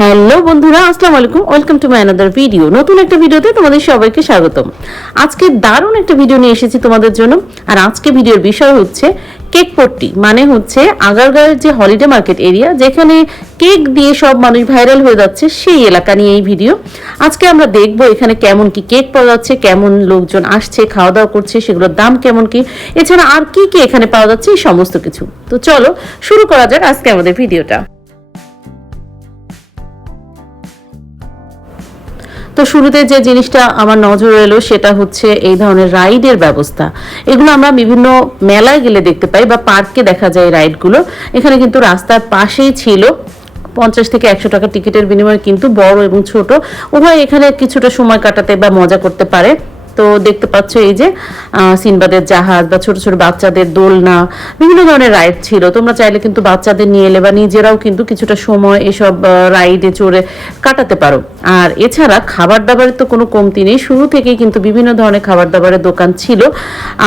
Hello বন্ধুরা, আসসালামু আলাইকুম। Welcome to my another video নতুন একটা ভিডিওতে তোমাদের সবাইকে স্বাগতম। আজকে দারুণ একটা ভিডিও নিয়ে এসেছি তোমাদের জন্য। আর আজকে ভিডিওর বিষয় হচ্ছে কেক পট্টি মানে হচ্ছে আগারগাঁওয়ের যে হলিডে মার্কেট এরিয়া যেখানে কেক দিয়ে সব মানুষ ভাইরাল হয়ে যাচ্ছে, সেই এলাকা নিয়ে এই ভিডিও আজকে আমরা দেখব এখানে কেমন কি কেক পাওয়া যাচ্ছে, কেমন লোকজন আসছে খাওয়া দাওয়া করছে, সেগুলোর দাম কেমন কি, এছাড়া আর কি কি এখানে পাওয়া যাচ্ছে, এই সমস্ত কিছু। তো চলো, শুরু করা যাক আজকে আমাদের ভিডিওটা তো শুরুতে যে জিনিসটা আমার নজর এলো সেটা হচ্ছে এই ধরনের রাইডের ব্যবস্থা। এগুলো আমরা বিভিন্ন মেলায় গেলে দেখতে পাই বা পার্কে দেখা যায় রাইডগুলো। এখানে কিন্তু রাস্তার পাশেই ছিল। পঞ্চাশ থেকে একশো টাকা টিকিটের বিনিময়ে কিন্তু বড় এবং ছোট। উভয় এখানে কিছুটা সময় কাটাতে বা মজা করতে পারে। তো দেখতে পাচ্ছ এই যে সিনবাদের জাহাজ বা ছোট ছোট বাচ্চাদের দোলনা, বিভিন্ন ধরনের রাইড ছিল। তোমরা চাইলে কিন্তু বাচ্চাদের নিয়ে এলে বা নিজেরাও কিন্তু কিছুটা সময় এসব রাইডে চড়ে কাটাতে পারো। আর এছাড়া খাবার দাবারের তো কোনো কমতি নেই। শুরু থেকেই কিন্তু বিভিন্ন ধরনের খাবার দাবারের দোকান ছিল।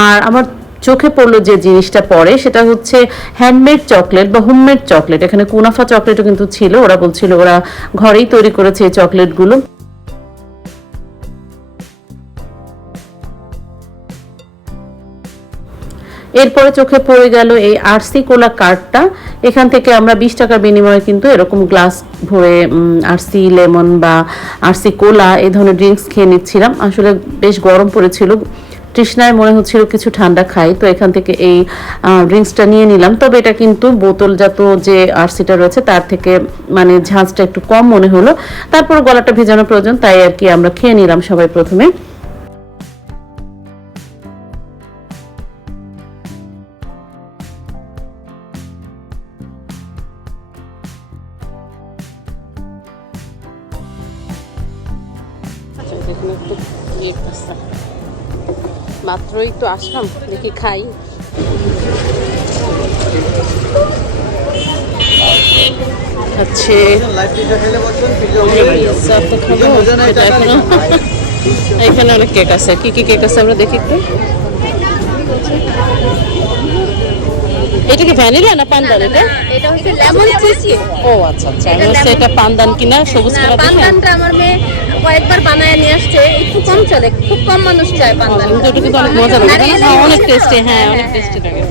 আর আমার চোখে পড়ল যে জিনিসটা পরে, সেটা হচ্ছে হ্যান্ডমেড চকলেট বা হোমমেড চকলেট এখানে কুনাফা চকলেটও কিন্তু ছিল। ওরা বলছিল ওরা ঘরেই তৈরি করেছে এই চকলেটগুলো এরপরে চোখে পড়ে গেল এই আরসি কোলা কার্ডটা এখান থেকে আমরা বিশ টাকার বিনিময়ে কিন্তু এরকম গ্লাস ভরে আরসি লেমন বা আরসি কোলা এই ধরনের ড্রিঙ্কস খেয়ে নিচ্ছিলাম। আসলে বেশ গরম পড়েছিল। তৃষ্ণায় মনে হচ্ছিল কিছু ঠান্ডা খাই, তো এখান থেকে এই ড্রিঙ্কসটা নিয়ে নিলাম। তবে এটা কিন্তু বোতলজাত যে আরসিটা রয়েছে, তার থেকে মানে ঝাঁজটা একটু কম মনে হলো। তারপর গলাটা ভেজানো প্রয়োজন, তাই আর কি আমরা খেয়ে নিলাম সবাই প্রথমে। দেখুন একটু আছে। মাত্রই একটু আসলাম দেখি খাই। হচ্ছে এখানে। অনেক কেক আছে। কি কি কেক আছে আমরা দেখি একটু। এটা কি ভ্যানিলা না পান্দান এটা? এটা হচ্ছে লেমন চিজ ও আচ্ছা আচ্ছা। আমি এটা পান্দান কিনা সবুজ কালার পান্দানটা আমার মেয়ে কয়েকবার বানায় নিয়ে আসছে একটু কম চলে খুব কম মানুষ চায় পান্দান কিন্তু কিন্তু অনেক মজা লাগে না? হ্যাঁ, অনেক টেস্টি হ্যাঁ অনেক টেস্টি লাগে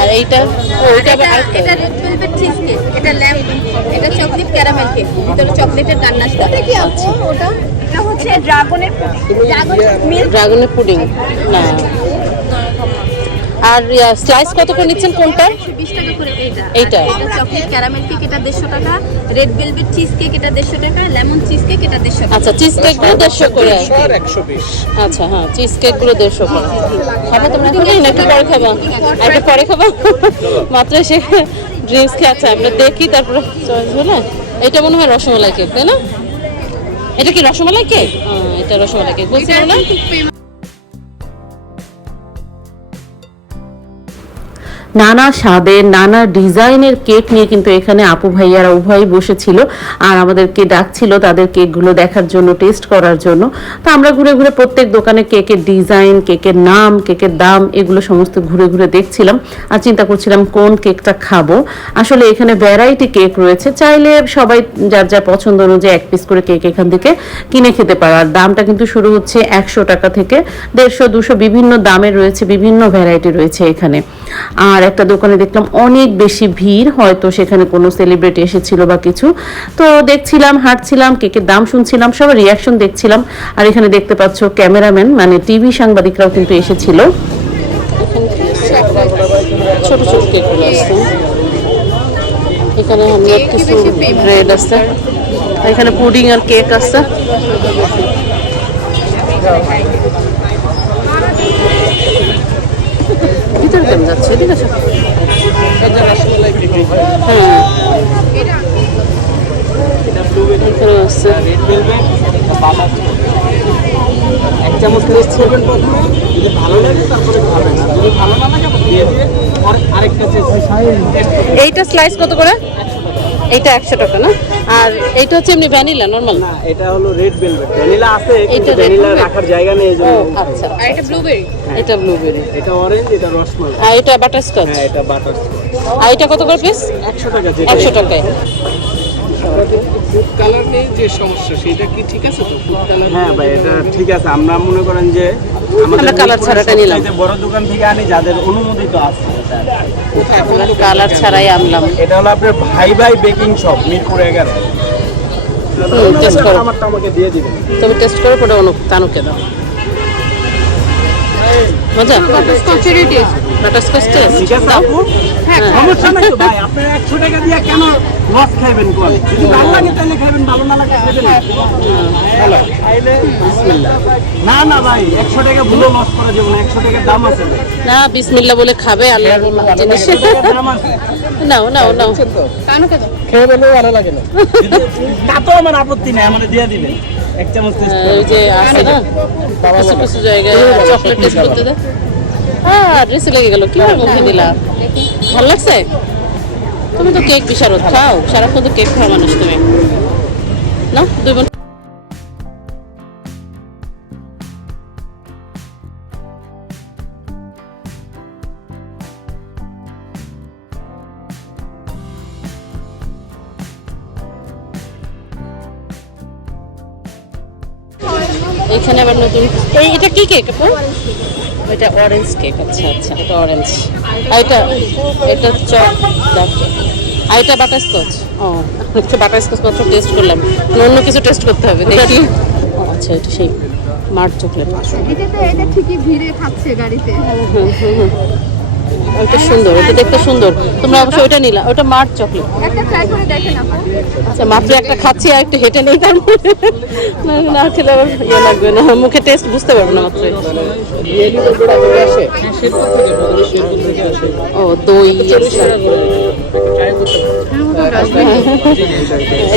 আর এইটা ওইটা এটা রেড ভেলভেট চিজ কেক এটা ল্যাম্প এটা চকলেট ক্যারামেল কেক ভিতরে চকলেটের গান্নাশ থাকে কি আছে ওটা? এটা হচ্ছে ড্রাগনের পুডিং ড্রাগনের পুডিং না। আর স্লাইস কত করে নিচ্ছেন কোনটা? বিশ টাকা করে এইটা। এইটা? এটা চকলেট ক্যারামেল কেক এটা দেড়শো টাকা। রেড ভেলভেট চিজ কেক এটা দেড়শো টাকা। লেমন চিজ কেক এটা টাকা। আচ্ছা চিজ কেকগুলো দেড়শো করে। একশো বিশ আচ্ছা হ্যাঁ চিজ কেকগুলো দেড়শো করে। খাব তোমরা এখন? পরে খাবা? একটু পরে খাবা। মাত্র সে ড্রিঙ্কস খেয়েছে আমরা দেখি তারপরে চয়েস হলো এটা মনে হয় রসমালাই কেক তাই না? এটা কি রসমালাই কেক এটা রসমালাই কেক বলছিল না? নানা স্বাদের, নানা ডিজাইনের কেক নিয়ে কিন্তু এখানে আপু ভাইয়ারা উভয়ই বসেছিল। আর আমাদেরকে ডাকছিল তাদের কেকগুলো দেখার জন্য, টেস্ট করার জন্য। তো আমরা ঘুরে ঘুরে প্রত্যেক দোকানে কেকের ডিজাইন, কেকের নাম, কেকের দাম এগুলো সমস্ত ঘুরে ঘুরে দেখছিলাম। আর চিন্তা করছিলাম কোন কেকটা খাব। আসলে এখানে ভ্যারাইটি কেক রয়েছে। চাইলে সবাই যার যার পছন্দ অনুযায়ী এক পিস করে কেক এখান থেকে কিনে খেতে পারো। আর দামটা কিন্তু শুরু হচ্ছে একশো টাকা থেকে। দেড়শো, দুশো বিভিন্ন দামের রয়েছে, বিভিন্ন ভ্যারাইটি রয়েছে এখানে। আর একটা দোকানে দেখলাম অনেক বেশি ভিড়, হয়তো সেখানে কোনো সেলিব্রিটি এসেছিল বা কিছু। তো দেখছিলাম, হাঁটছিলাম কেকের দাম শুনছিলাম, সবার রিয়াকশন দেখছিলাম। আর এখানে দেখতে পাচ্ছ ক্যামেরাম্যান মানে টিভি সাংবাদিকরাও কিন্তু এসেছিল। এখানে কিছু এখানে পুডিং আর কেক আছে ভিতরে কেমন যাচ্ছে ঠিক আছে হ্যাঁ এখানে আছে এক চামচ টেস্ট করবেন প্রথমে যদি ভালো লাগে তারপরে খাবেন আর যদি ভালো না লাগে দিয়ে দিয়ে পরে আরেকটা টেস্ট এইটা স্লাইস কত করে? এইটা একশো টাকা না? আর এইটা হচ্ছে এমনি ভ্যানিলা নর্মাল না এটা হলো রেড ভেলভেট ভ্যানিলা আছে এটা কিন্তু ভ্যানিলা রাখার জায়গা নেই এজন্য আচ্ছা। আর এটা ব্লুবেরি এটা ব্লুবেরি এটা অরেঞ্জ এটা রসমালাই। আর এটা বাটারস্কচ হ্যাঁ এটা বাটার আর এটা কত করে পিস একশো টাকা যেটা একশো ফুড কালার নিয়ে যে সমস্যা সেটা কি ঠিক আছে তো? ফুড কালার হ্যাঁ ভাই এটা ঠিক আছে। আমরা মনে করেন যে আমরা colour ছাড়াটা নিলাম। বড় দোকান থেকে আনি যাদের অনুমোদিত আছে আমরা কালার ছাড়াই আনলাম। এটা হলো আপনার ভাই ভাই বেকিং শপ মিরপুর এগারো। test করো। আমারটা আমাকে দিয়ে দিবেন। তুমি টেস্ট করে পরে অনু তানুকে দাও। মজা বাটারস্কচেরই টেস্ট বাটারস্কচ টেস্ট ঠিক সমস্যা নাই তো ভাই আপনি একশো টাকা দিয়ে কেন লস খাইবেন কোন যদি ভালো লাগে তাহলে খাইবেন ভালো না লাগে না। ভাই একশো টাকা ভুলো লস করা যাবে না দাম আছে। না বিসমিল্লাহ বলে খাবে আল্লাহর জিনিস দাম আছে নাও নাও নাও তানুকে দাও খেয়ে ভালো লাগে না তা তো আমার আপত্তি নেই আমাদের দিয়ে দিবেন এক চামচ taste করে। ওই যে আছে না? কিছু কিছু জায়গায় চকলেট টেস্ট করতে দেয় আর রেসি লেগে গেল কি মুখে দিলা ভালো লাগছে? তুমি তো কেক বিশারদ খাও। সারাক্ষণ তো কেক খাওয়া মানুষ তুমি। না দুই আবার নতুন। এই এটা কি কেক আপু? এটা অরেঞ্জ কেক আচ্ছা আচ্ছা এটা অরেঞ্জ আর এটা এটা চক আর এটা বাটারস্কচ ও একটু বাটারস্কচ মাত্র টেস্ট করলাম। না অন্য কিছু টেস্ট করতে হবে দেখি। আচ্ছা এটা সেই মার্ট চকলেট। এটা তো এটা ঠিকই ভিড়ে খাচ্ছে গাড়িতে। ওটা সুন্দর এটা দেখতে সুন্দর। তোমরা অবশ্যই ওইটা নিলা ওটা মার্ট চকলেট। একটা ট্রাই করে দেখেন আপু। আচ্ছা মাত্র একটা খাচ্ছি আর একটু হেঁটে নেই তার মধ্যে। না না খেলে আবার ইয়ে লাগবে না মুখে টেস্ট বুঝতে পারব না মাত্র ও দই। আছে। ট্রাই করতে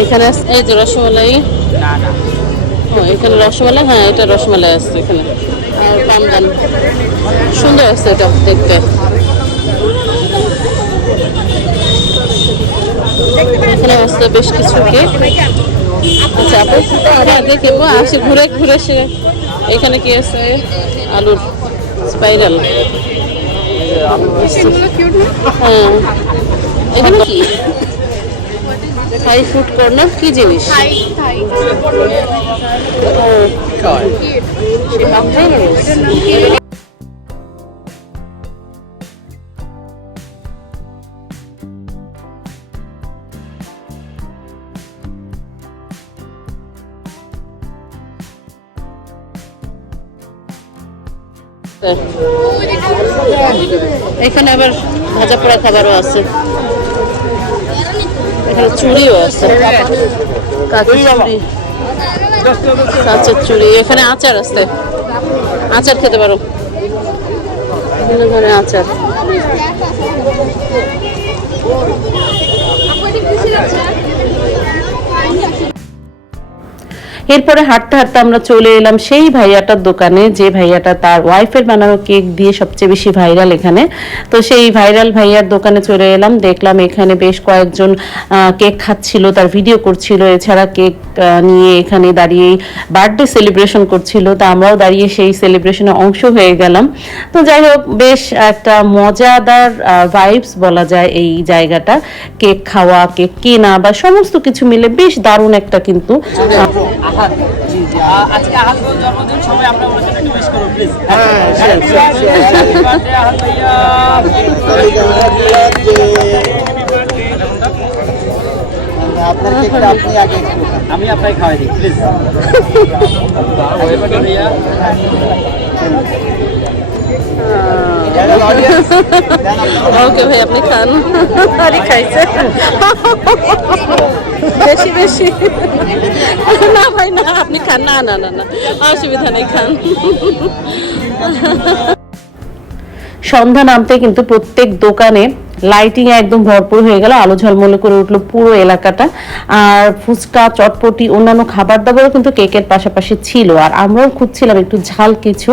এখানে এই যে রসমালাই। ও এখানে রসমালাই? হ্যাঁ এটা রসমালাই আছে এখানে। আর পামদান সুন্দর আছে এটা দেখতে। এখানে আছে বেশ কিছু কেক আচ্ছা হ্যাঁ দেখে ও আসে ঘুরে ঘুরে সে এখানে কি আছে? আলুর স্পাইরাল হ্যাঁ। এখানে কি? থাই ফুড কর্নার কি জিনিস? থাই থাই এখানে আবার ভাজা পোড়া খাবারও আছে। এখানে চুড়িও আছে। কাঁচের চুড়ি। কাঁচের চুড়ি। এখানে আচার আছে। আচার খেতে পারো। বিভিন্ন ধরনের আচার? এরপরে হাঁটতে হাঁটতে আমরা চলে এলাম সেই ভাইয়াটার দোকানে, যে ভাইয়াটা তার ওয়াইফের বানানো কেক দিয়ে সবচেয়ে বেশি ভাইরাল এখানে। তো সেই ভাইরাল ভাইয়ার দোকানে চলে এলাম, দেখলাম এখানে বেশ কয়েকজন কেক খাচ্ছিল, তার ভিডিও করছিল, এছাড়া কেক নিয়ে এখানে দাঁড়িয়ে বার্থডে সেলিব্রেশন করছিল। তা আমরাও দাঁড়িয়ে সেই সেলিব্রেশনে অংশ হয়ে গেলাম। তো যাই হোক, বেশ একটা মজাদার ভাইবস বলা যায় এই জায়গাটা। কেক খাওয়া কেক কেনা বা সমস্ত কিছু মিলে বেশ দারুণ একটা কিন্তু জি জি আজকে ভাইয়ের জন্মদিন সবাই আমরা ওনার জন্য একটু উইশ করুন প্লিজ আপনার কেকটা আপনি আগে একটু আমি আপনাকে খাওয়াই দিই প্লিজ ভাইয়া ওকে ভাই আপনি খান। আরে খাইছে। বেশি বেশি। না ভাই না আপনি খান। না না না না। অসুবিধা নেই খান। সন্ধ্যা নামতে কিন্তু প্রত্যেক দোকানে লাইটিং একদম ভরপুর হয়ে গেল আলো ঝলমলে করে উঠল পুরো এলাকাটা। আর ফুচকা চটপটি অন্যান্য খাবার দাবারও কিন্তু কেকের পাশাপাশি ছিল। আর আমরাও খুঁজছিলাম একটু ঝাল কিছু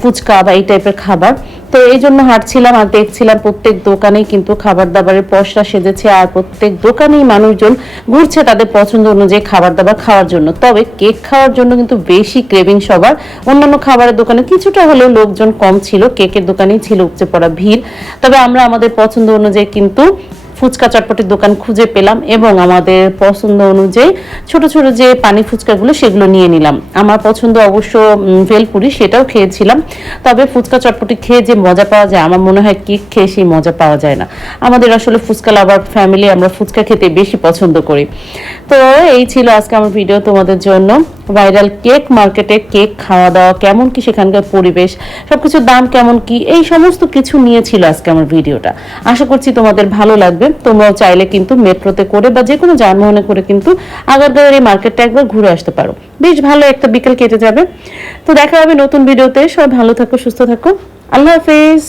ফুচকা বা এই টাইপের খাবার। তো এই জন্য হাঁটছিলাম আর দেখছিলাম প্রত্যেক দোকানেই কিন্তু খাবার দাবারের পসরা সেজেছে আর প্রত্যেক দোকানেই মানুষজন ঘুরছে তাদের পছন্দ অনুযায়ী খাবার দাবার খাওয়ার জন্য। তবে কেক খাওয়ার জন্য কিন্তু বেশি ক্রেভিং সবার। অন্যান্য খাবারের দোকানে কিছুটা হলেও লোকজন কম ছিল, কেকের দোকানেই ছিল উপচে পড়া ভিড়। তবে আমরা আমাদের পছন্দ অনুযায়ী কিন্তু ফুচকা চটপটির দোকান খুঁজে পেলাম এবং আমাদের পছন্দ অনুযায়ী ছোট ছোট যে পানি ফুচকাগুলো সেগুলো নিয়ে নিলাম। আমার পছন্দ অবশ্য ভেলপুরি সেটাও খেয়েছিলাম। তবে ফুচকা চটপটি খেয়ে যে মজা পাওয়া যায়, আমার মনে হয় কেক খেয়ে সেই মজা পাওয়া যায় না। আমাদের আসলে ফুচকা লাভার ফ্যামিলি আমরা ফুচকা খেতে বেশি পছন্দ করি। তো এই ছিল আজকে আমার ভিডিও তোমাদের জন্য। ভাইরাল কেক মার্কেটে কেক খাওয়া দাওয়া কেমন কি সেখানকার পরিবেশ, সবকিছুর দাম কেমন কি, এই সমস্ত কিছু নিয়ে ছিল আজকে আমার ভিডিওটা আশা করছি তোমাদের ভালো লাগবে। তোমরাও চাইলে কিন্তু মেট্রোতে করে বা যে কোনো যানবাহনে করে কিন্তু আগারগাঁওয়ের এই মার্কেটটা একবার ঘুরে আসতে পারো। বেশ ভালো একটা বিকেল কেটে যাবে। তো দেখা হবে নতুন ভিডিওতে। সবাই ভালো থাকো, সুস্থ থাকো। আল্লাহ হাফেজ।